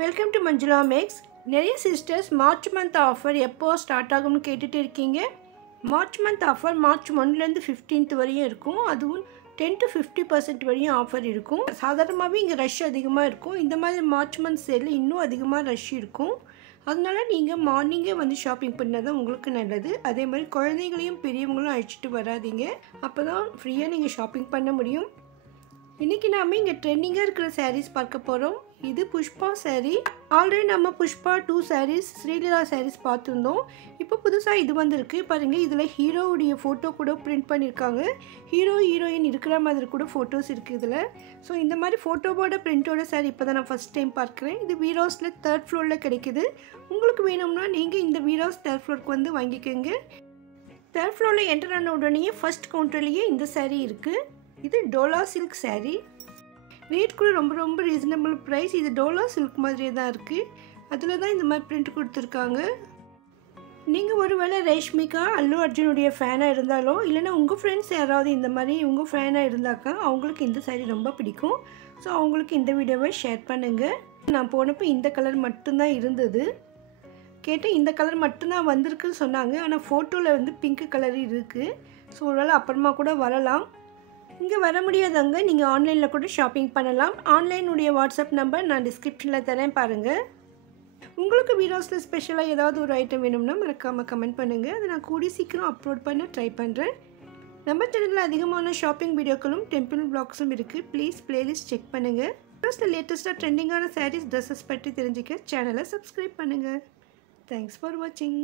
Welcome to Manjula Max. நிறைய sisters March month offer எப்போ start ஆகும்னு கேட்டுட்டு இருக்கீங்க. மார்ச் மந்த் ஆஃபர் மார்ச் 1லேருந்து 15th வரையும் இருக்கும். அதுவும் 10 to 50% வரையும் ஆஃபர் இருக்கும். சாதாரணமாகவே இங்கே ரஷ் அதிகமாக இருக்கும். இந்த மாதிரி மார்ச் மந்த் சேலில் இன்னும் அதிகமாக ரஷ் இருக்கும். அதனால நீங்கள் மார்னிங்கே வந்து ஷாப்பிங் பண்ணால் தான் உங்களுக்கு நல்லது. அதே மாதிரி குழந்தைகளையும் பெரியவங்களும் அழைச்சிட்டு வராதிங்க. அப்போ தான் ஃப்ரீயாக நீங்கள் ஷாப்பிங் பண்ண முடியும். இன்றைக்கி நாம் இங்கே ட்ரெண்டிங்காக இருக்கிற சாரீஸ் பார்க்க போகிறோம். இது புஷ்பா சாரீ. ஆல்ரெடி நம்ம புஷ்பா 2 சாரீஸ், ஸ்ரீலீலா சாரீஸ் பார்த்துருந்தோம். இப்போ புதுசாக இது வந்திருக்கு பாருங்கள். இதில் ஹீரோவுடைய ஃபோட்டோ கூட பிரிண்ட் பண்ணியிருக்காங்க. ஹீரோயின் இருக்கிற மாதிரி கூட ஃபோட்டோஸ் இருக்குது இதில். ஸோ இந்த மாதிரி ஃபோட்டோவோட பிரிண்ட்டோட சாரீ இப்போ தான் நான் ஃபஸ்ட் டைம் பார்க்குறேன். இது வீரோஸில் 3rd ஃப்ளோரில் கிடைக்குது. உங்களுக்கு வேணும்னா நீங்கள் இந்த வீரோஸ் 3rd ஃப்ளோருக்கு வந்து வாங்கிக்கோங்க. 3rd ஃப்ளோரில் என்டர் ஆன உடனே ஃபஸ்ட் கவுண்டர்லேயே இந்த சாரீ இருக்குது. இது டோலா சில்க் சாரீ. ரேட் கூட ரொம்ப ரீசனபிள் ப்ரைஸ். இது டோலா சில்க் மாதிரியே தான் இருக்குது. அதில் தான் இந்த மாதிரி பிரிண்ட் கொடுத்துருக்காங்க. நீங்கள் ஒருவேளை ரேஷ்மிகா அல்லு அர்ஜுனுடைய ஃபேனாக இருந்தாலோ இல்லைனா உங்கள் ஃப்ரெண்ட்ஸ் யாராவது இந்த மாதிரி உங்கள் ஃபேனாக இருந்தாக்கா அவங்களுக்கு இந்த சாரீ ரொம்ப பிடிக்கும். ஸோ அவங்களுக்கு இந்த வீடியோவை ஷேர் பண்ணுங்கள். நான் போனப்போ இந்த கலர் மட்டும்தான் இருந்தது. கேட்டேன், இந்த கலர் மட்டும்தான் வந்திருக்குன்னு சொன்னாங்க. ஆனால் ஃபோட்டோவில் வந்து பிங்க் கலர் இருக்குது. ஸோ ஒருவேளை அப்புறமா கூட வரலாம். இங்கே வர முடியாதவங்க நீங்கள் ஆன்லைனில் கூட ஷாப்பிங் பண்ணலாம். ஆன்லைனுடைய வாட்ஸ்அப் நம்பர் நான் டிஸ்கிரிப்ஷனில் தரேன் பாருங்கள். உங்களுக்கு வீடியோஸில் ஸ்பெஷலாக ஏதாவது ஒரு ஐட்டம் வேணும்னா மறக்காமல் கமெண்ட் பண்ணுங்கள். அதை நான் கூடி சீக்கிரம் அப்லோட் பண்ண ட்ரை பண்ணுறேன். நம்ம சேனலில் அதிகமான ஷாப்பிங் வீடியோக்களும் டெம்பிள் வ்ளாக்ஸும் இருக்குது. ப்ளீஸ் பிளேலிஸ்ட் செக் பண்ணுங்கள். ப்ளஸ் லேட்டஸ்ட்டாக ட்ரெண்டிங்கான சாரீஸ், ட்ரெஸ்ஸஸ் பற்றி தெரிஞ்சுக்க சேனலை சப்ஸ்கிரைப் பண்ணுங்கள். தேங்க்ஸ் ஃபார் வாட்சிங்.